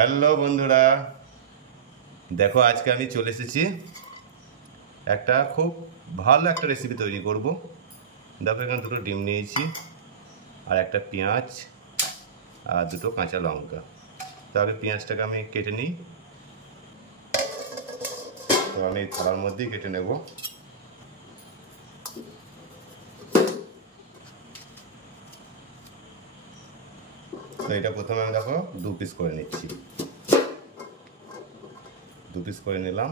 Hello বন্ধুরা, দেখো আজকে আমি চলে এসেছি একটা খুব ভালো একটা রেসিপি তৈরি করব। দেখো এখানে দুটো ডিম নিয়েছি আর একটা পেঁয়াজ আর দুটো কাঁচা লঙ্কা। তাহলে পেঁয়াজটাকে আমি কেটে নিই। তো আমি থালার মধ্যেই কেটে নেব। তো এটা প্রথমে আমি দেখো 2 পিস করে নিচ্ছি। 2 পিস করে নিলাম।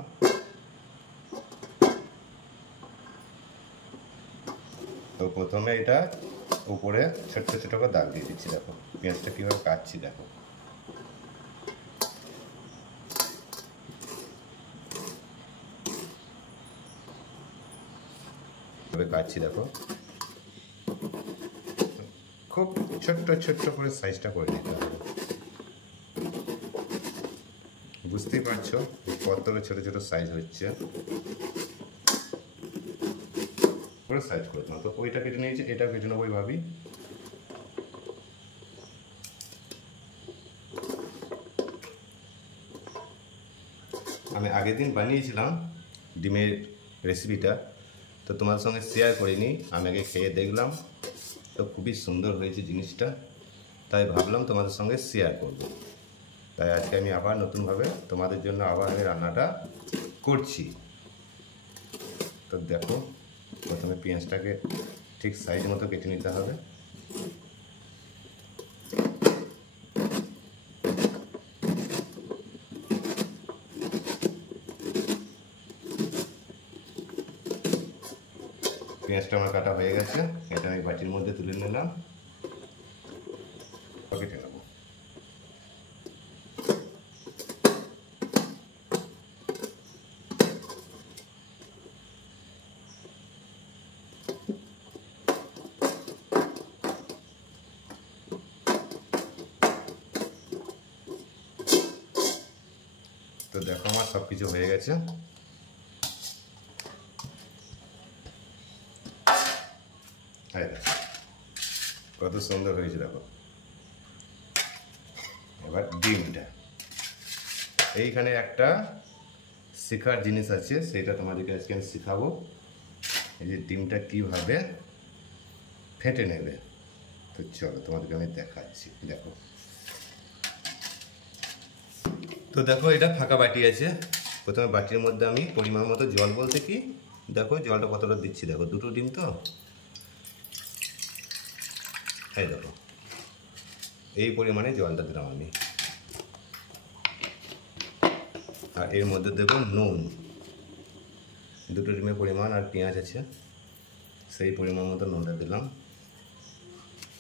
তো প্রথমে এটা উপরে ছোট্ট ছোট করে দাগ দিয়ে দিচ্ছি। দেখো পেঁয়াজটা কীভাবে কাটছি, দেখো কাটছি। দেখো খুব ছোট্ট ছোট্ট করে সাইজটা করে দিতে হবে। বুঝতেই পারছো কতটা ছোট ছোট সাইজ হচ্ছে। পুরো সাইজ করে দিলাম। তো ওইটা কেটে নিয়েছি, এটা কেটে নেবো ওইভাবেই। আমি আগের দিন বানিয়েছিলাম ডিমের রেসিপিটা, তো তোমার সঙ্গে শেয়ার করিনি। আমি আগে খেয়ে দেখলাম, তো খুবই সুন্দর হয়েছে জিনিসটা, তাই ভাবলাম তোমাদের সঙ্গে শেয়ার করব। তাই আজকে আমি আবার নতুনভাবে তোমাদের জন্য আবার আমি রান্নাটা করছি। তো দেখো প্রথমে পেঁয়াজটাকে ঠিক সাইজ মতো কেটে নিতে হবে। পেঁয়াজটা আমার কাটা হয়ে গেছে, এটা আমি বাটির মধ্যে তুলে নিলাম, কেটে নেব। তো দেখো আমার সব কিছু হয়ে গেছে। কত সুন্দর হয়েছে দেখো। এবার ডিমটা, এইখানে একটা শেখার জিনিস আছে, সেটা তোমাদেরকে আজকে আমি শেখাবো। এই যে ডিমটা কিভাবে ফেটে নেবে। তো চলো তোমাদেরকে আমি দেখাচ্ছি। দেখো, তো দেখো এটা ফাঁকা বাটি আছে। প্রথমে বাটির মধ্যে আমি পরিমাণ মতো জল, বলতে কি দেখো জলটা কতটা দিচ্ছি। দেখো দুটো ডিম তো, এই দেখো এই পরিমাণে জলটা দিলাম আমি। আর এর মধ্যে দেবো নুন, দুটো ডিমের পরিমাণ আর পেঁয়াজ আছে সেই পরিমাণ মতো নুনটা দিলাম।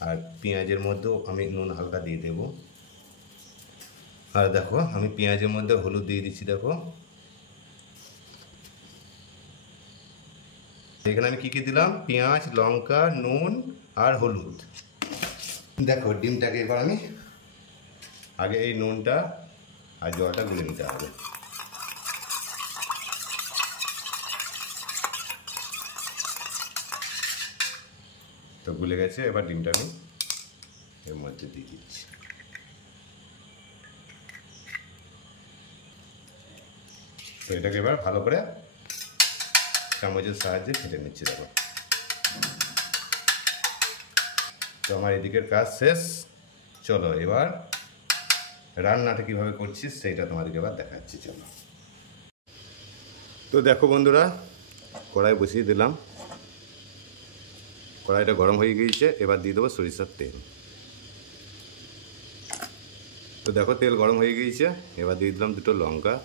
আর পেঁয়াজের মধ্যেও আমি নুন হালকা দিয়ে দেবো। আর দেখো আমি পেঁয়াজের মধ্যে হলুদ দিয়ে দিচ্ছি। দেখো এখানে আমি কি দিলাম, পেঁয়াজ, লঙ্কা, নুন আর হলুদ। দেখো ডিমটাকে এবার আমি আগে এই নুনটা আর জলটা গুলে নিতে হবে। তো গুলে গেছে, এবার ডিমটা আমি এর মধ্যে দিয়ে দিচ্ছি। তো এটাকে এবার ভালো করে চামচের সাহায্যে ফেটে নিচ্ছি। দেখো তো আমার এদিকের কাজ শেষ। চলো এবার রান্নাটা কীভাবে করছি সেইটা তোমাদেরকে এবার দেখাচ্ছি। চলো, তো দেখো বন্ধুরা কড়াই বসিয়ে দিলাম। কড়াইটা গরম হয়ে গিয়েছে, এবার দিয়ে দেবো সরিষার তেল। তো দেখো তেল গরম হয়ে গিয়েছে, এবার দিয়ে দিলাম দুটো লঙ্কা।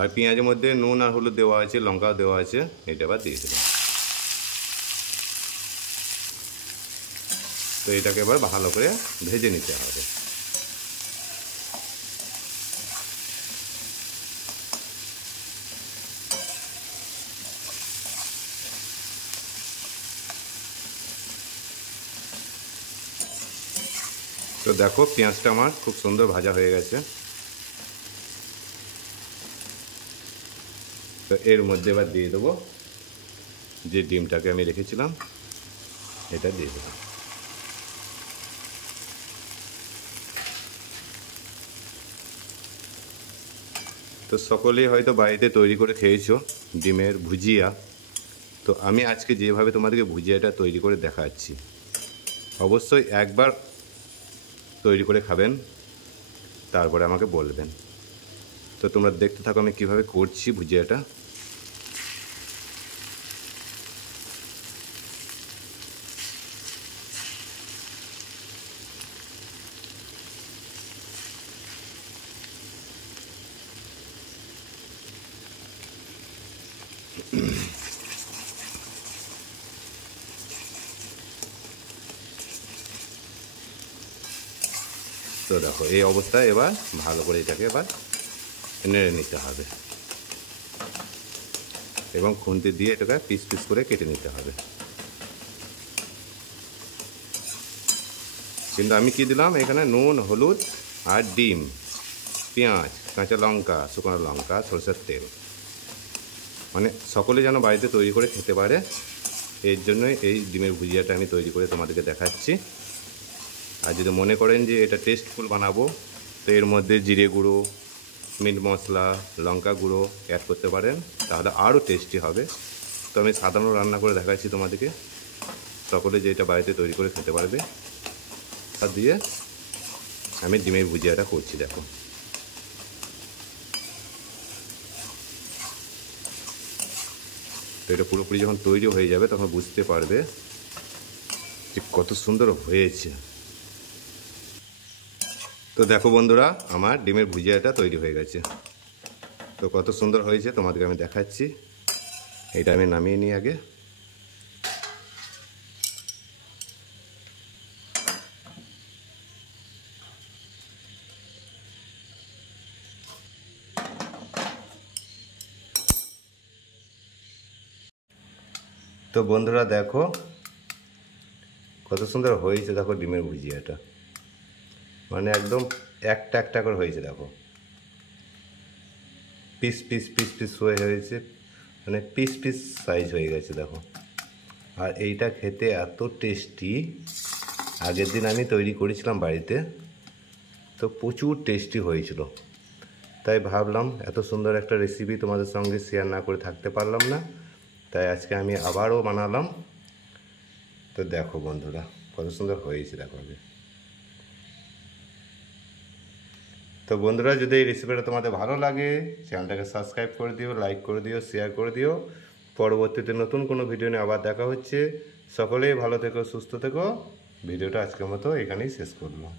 আর পেঁয়াজের মধ্যে নুন আর হলুদ দেওয়া আছে, লঙ্কাও দেওয়া আছে, এটা আবার দিয়ে দিলাম। তো এটাকে এবার ভালো করে ভেজে নিতে হবে। তো দেখো পেঁয়াজটা আমার খুব সুন্দর ভাজা হয়ে গেছে। তো এর মধ্যে এবার দিয়ে দেবো যে ডিমটাকে আমি রেখেছিলাম, এটা দিয়ে দেবো। তো সকলেই হয়তো বাড়িতে তৈরি করে খেয়েছো ডিমের ভুজিয়া। তো আমি আজকে যেভাবে তোমাদেরকে ভুজিয়াটা তৈরি করে দেখাচ্ছি, অবশ্যই একবার তৈরি করে খাবেন, তারপরে আমাকে বলবেন। তো তোমরা দেখতে থাকো আমি কীভাবে করছি ভুজিয়াটা। তো দেখো এই অবস্থায় এবার ভালো করে এটাকে এবার নেড়ে নিতে হবে এবং খুন্তি দিয়ে এটাকে পিস পিস করে কেটে নিতে হবে। কিন্তু আমি কি দিলাম এখানে, নুন, হলুদ আর ডিম, পেঁয়াজ, কাঁচা লঙ্কা, শুকনো লঙ্কা, সরষের তেল, মানে সকলে যেন বাড়িতে তৈরি করে খেতে পারে, এর জন্যই এই ডিমের ভুজিয়াটা আমি তৈরি করে তোমাদেরকে দেখাচ্ছি। আর যদি মনে করেন যে এটা টেস্টফুল বানাবো, তো এর মধ্যে জিরে গুঁড়ো, মিট মশলা, লঙ্কা গুঁড়ো অ্যাড করতে পারেন, তাহলে আরও টেস্টি হবে। তো আমি সাধারণ রান্না করে দেখাচ্ছি তোমাদেরকে, সকলে যে এটা বাড়িতে তৈরি করে খেতে পারবে। আর দিয়ে আমি ডিমের ভুজিয়াটা করছি। দেখো তো এটা পুরোপুরি যখন তৈরি হয়ে যাবে তখন বুঝতে পারবে যে কত সুন্দর হয়েছে। তো দেখো বন্ধুরা, আমার ডিমের ভুজিয়াটা তৈরি হয়ে গেছে। তো কত সুন্দর হয়েছে তোমাদেরকে আমি দেখাচ্ছি। এটা আমি নামিয়ে নিই আগে। তো বন্ধুরা দেখো কত সুন্দর হয়েছে। দেখো ডিমের ভুজিয়াটা মানে একদম একটা একটা করে হয়েছে। দেখো পিস পিস পিস পিস হয়েছে, মানে পিস পিস সাইজ হয়ে গেছে। দেখো আর এইটা খেতে এত টেস্টি। আগের দিন আমি তৈরি করেছিলাম বাড়িতে, তো প্রচুর টেস্টি হয়েছিল। তাই ভাবলাম এত সুন্দর একটা রেসিপি তোমাদের সঙ্গে শেয়ার না করে থাকতে পারলাম না, তাই আজকে আমি আবারও বানালাম। তো দেখো বন্ধুরা কত সুন্দর হয়েছে। দেখো তো বন্ধুরা, যদি এই রেসিপিটা তোমাদের ভালো লাগে, চ্যানেলটাকে সাবস্ক্রাইব করে দিও, লাইক করে দিও, শেয়ার করে দিও। পরবর্তীতে নতুন কোনো ভিডিও নিয়ে আবার দেখা হচ্ছে। সকলেই ভালো থেকো, সুস্থ থেকো। ভিডিওটা আজকের মতো এখানেই শেষ করলাম।